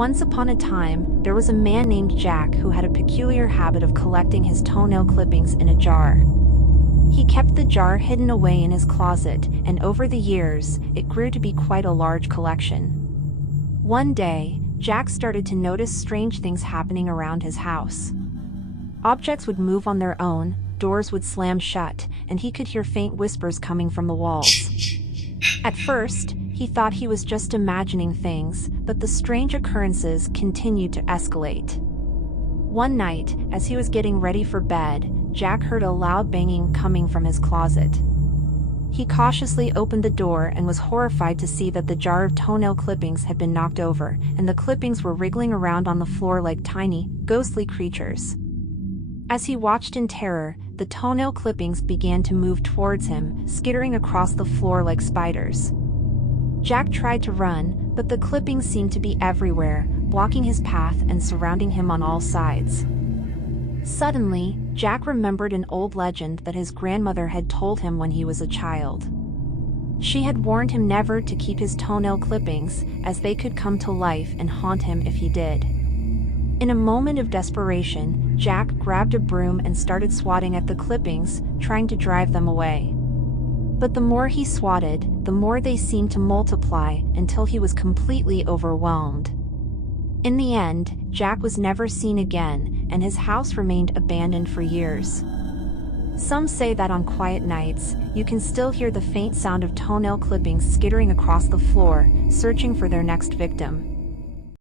Once upon a time, there was a man named Jack who had a peculiar habit of collecting his toenail clippings in a jar. He kept the jar hidden away in his closet, and over the years, it grew to be quite a large collection. One day, Jack started to notice strange things happening around his house. Objects would move on their own, doors would slam shut, and he could hear faint whispers coming from the walls. At first, he thought he was just imagining things, but the strange occurrences continued to escalate. One night, as he was getting ready for bed, Jack heard a loud banging coming from his closet. He cautiously opened the door and was horrified to see that the jar of toenail clippings had been knocked over, and the clippings were wriggling around on the floor like tiny, ghostly creatures. As he watched in terror, the toenail clippings began to move towards him, skittering across the floor like spiders. Jack tried to run, but the clippings seemed to be everywhere, blocking his path and surrounding him on all sides. Suddenly, Jack remembered an old legend that his grandmother had told him when he was a child. She had warned him never to keep his toenail clippings, as they could come to life and haunt him if he did. In a moment of desperation, Jack grabbed a broom and started swatting at the clippings, trying to drive them away. But the more he swatted, the more they seemed to multiply until he was completely overwhelmed. In the end, Jack was never seen again, and his house remained abandoned for years. Some say that on quiet nights, you can still hear the faint sound of toenail clippings skittering across the floor, searching for their next victim.